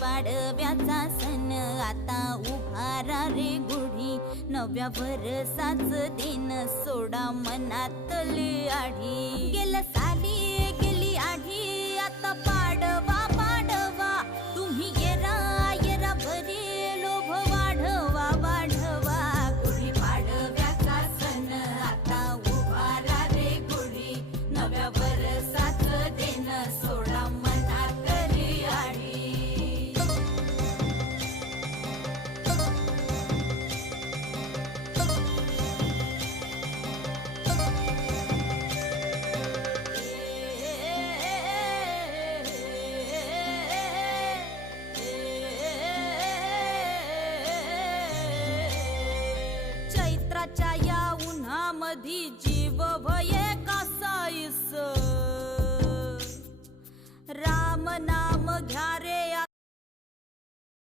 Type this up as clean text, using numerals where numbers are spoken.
पाडव्याचा सण आता उभारा रे गुढी, नव्या वर्षाच दिन सोडा मनातली आढी। गेल्या साली गेली आढी आता पाडवा